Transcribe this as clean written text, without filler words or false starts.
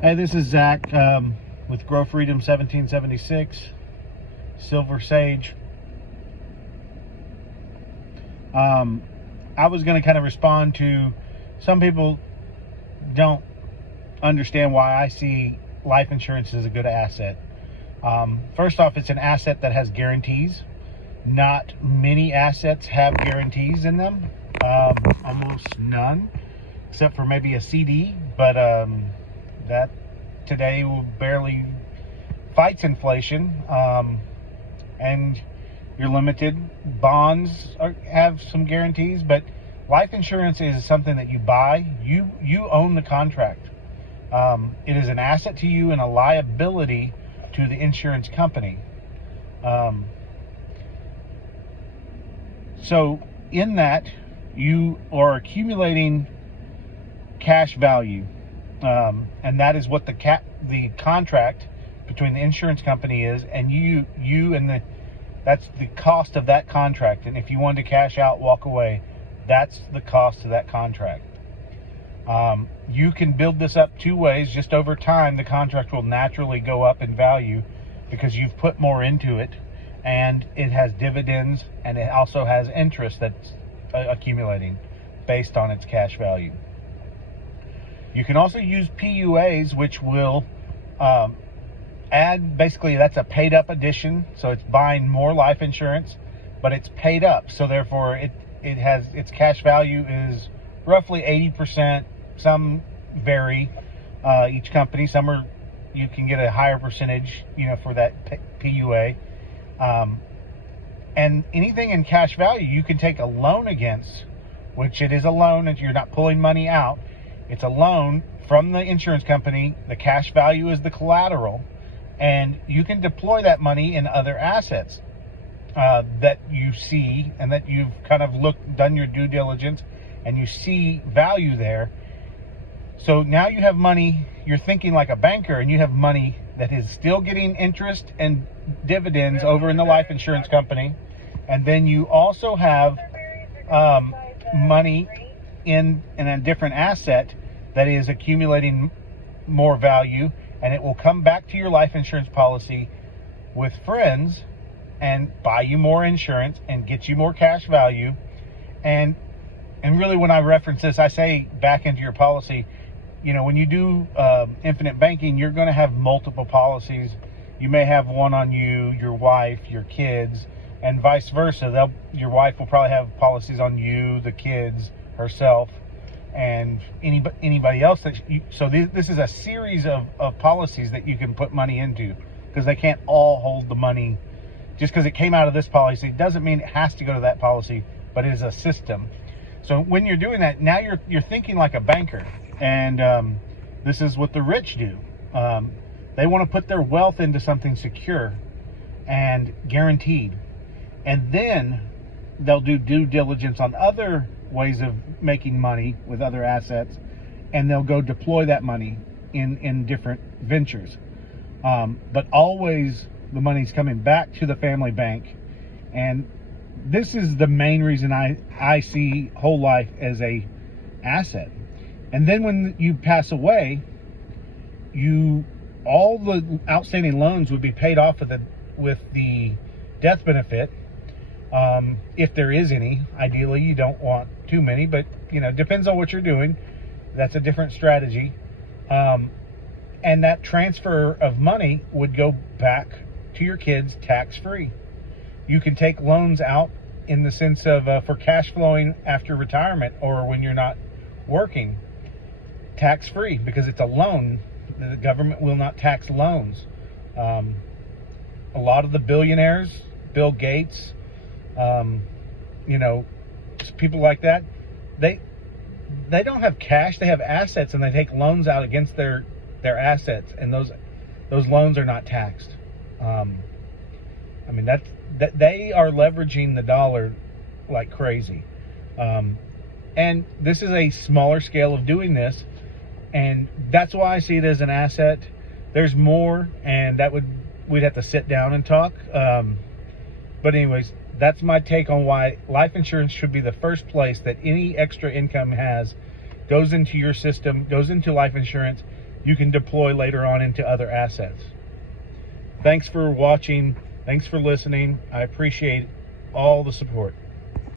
Hey, this is Zach with Grow Freedom 1776, Silver Sage. I was going to kind of respond to some people don't understand why I see life insurance as a good asset. First off, it's an asset that has guarantees. Not many assets have guarantees in them, almost none, except for maybe a CD, but that today will barely fights inflation, and you're limited. Bonds have some guarantees, but life insurance is something that you buy. You own the contract. It is an asset to you and a liability to the insurance company. So in that, you are accumulating cash value. And that is what the contract between the insurance company is, and you and that's the cost of that contract. And if you wanted to cash out, walk away, that's the cost of that contract. You can build this up two ways. Just over time, the contract will naturally go up in value because you've put more into it, and it has dividends, and it also has interest that's accumulating based on its cash value. You can also use PUAs, which will add, basically that's a paid up addition. So it's buying more life insurance, but it's paid up. So therefore it has, its cash value is roughly 80%. Some vary, each company. Some are, you can get a higher percentage, for that PUA. And anything in cash value, you can take a loan against, which it is a loan, and you're not pulling money out. It's a loan from the insurance company. The cash value is the collateral, and you can deploy that money in other assets that you see, and that you've kind of done your due diligence, and you see value there. So now you have money. You're thinking like a banker, and you have money that is still getting interest and dividends over in the life insurance company, and then you also have money in a different asset that is accumulating more value, and it will come back to your life insurance policy with friends and buy you more insurance and get you more cash value. And really, when I reference this, I say back into your policy. When you do infinite banking, you're going to have multiple policies. You may have one on you, your wife, your kids, and vice versa. Your wife will probably have policies on you, the kids, herself, and anybody else. So this is a series of policies that you can put money into, because they can't all hold the money. Just because it came out of this policy doesn't mean it has to go to that policy, but it is a system. So when you're doing that, now you're thinking like a banker, and this is what the rich do. They want to put their wealth into something secure and guaranteed, and then they'll do due diligence on other ways of making money with other assets, and they'll go deploy that money in different ventures. But always the money's coming back to the family bank, and this is the main reason I see whole life as a asset. And then when you pass away, all the outstanding loans would be paid off with the death benefit. If there is any. Ideally, you don't want too many, but depends on what you're doing. That's a different strategy. And that transfer of money would go back to your kids tax-free. You can take loans out in the sense of for cash flowing after retirement, or when you're not working, tax-free, because it's a loan. The government will not tax loans. A lot of the billionaires, Bill Gates, people like that, they don't have cash, they have assets, and they take loans out against their assets, and those loans are not taxed. That they are leveraging the dollar like crazy. And this is a smaller scale of doing this, and that's why I see it as an asset. There's more, and we'd have to sit down and talk. But anyways, that's my take on why life insurance should be the first place that any extra income goes into your system, goes into life insurance, you can deploy later on into other assets. Thanks for watching. Thanks for listening. I appreciate all the support.